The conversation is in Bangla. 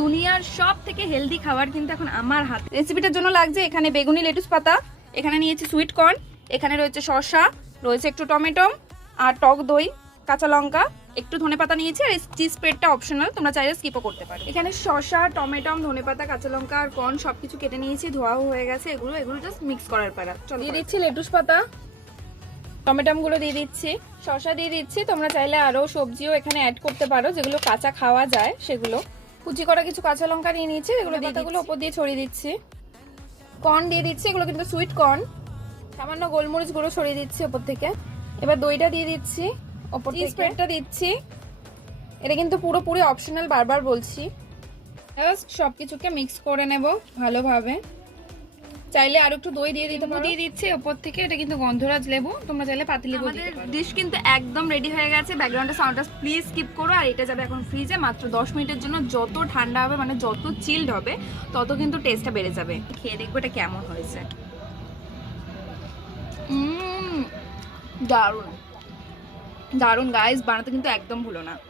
দুনিয়ার সব থেকে হেলদি খাবার কিন্তু এখন আমার হাতে। রেসিপিটার জন্য লাগছে এখানে বেগুনি লেটুস পাতা, এখানে নিয়েছি সুইট কর্ন, এখানে রয়েছে শসা, রয়েছে একটু টমেটো আর টক দই, কাঁচা লঙ্কা, একটু ধনেপাতা নিয়েছি। আর চিজ স্প্রেডটা অপশনাল, তোমরা চাইলে স্কিপও করতে পারো। এখানে শসা, টমেটো, ধনেপাতা, কাঁচা লঙ্কা আর কর্ন সবকিছু কেটে নিয়েছি, ধোয়াও হয়ে গেছে। এগুলো জাস্ট মিক্স করার পারা। দিয়ে দিচ্ছি লেটুস পাতা, টমেটোগুলো দিয়ে দিচ্ছি, শসা দিয়ে দিচ্ছি। তোমরা চাইলে আরও সবজিও এখানে অ্যাড করতে পারো, যেগুলো কাঁচা খাওয়া যায় সেগুলো। কুচি করা কিছু কাঁচা লঙ্কা নিয়ে নিয়েছি, এগুলো পাতাগুলো উপর দিয়ে ছড়িয়ে দিচ্ছি। কর্ন দিয়ে দিচ্ছি, এগুলো কিন্তু সুইট কর্ন। সামান্য গোলমরিচ গুঁড়ো ছড়িয়ে দিচ্ছি ওপর থেকে। এবার দইটা দিয়ে দিচ্ছি ওপর থেকে, স্প্রেডটা দিচ্ছি। এটা কিন্তু পুরোপুরি অপশনাল, বারবার বলছি। জাস্ট সবকিছুকে মিক্স করে নেব ভালোভাবে। চাইলে আর একটু দই দিয়ে দিতে পারো। দিয়ে দিচ্ছি ওপর থেকে, এটা কিন্তু গন্ধরাজ লেবু, তোমরা চাইলে পাতিলেবু দিতে পারো। ডিশ কিন্তু একদম রেডি হয়ে গেছে। ব্যাকগ্রাউন্ডের সাউন্ডটা প্লিজ স্কিপ করো। আর এটা যাবে এখন ফ্রিজে মাত্র 10 মিনিটের জন্য। যত ঠান্ডা হবে, মানে যত চিলড হবে, তত কিন্তু টেস্টটা বেড়ে যাবে। খেয়ে দেখবো এটা কেমন হয়েছে। দারুণ দারুণ গাইস, বানাতে কিন্তু একদম ভুলো না।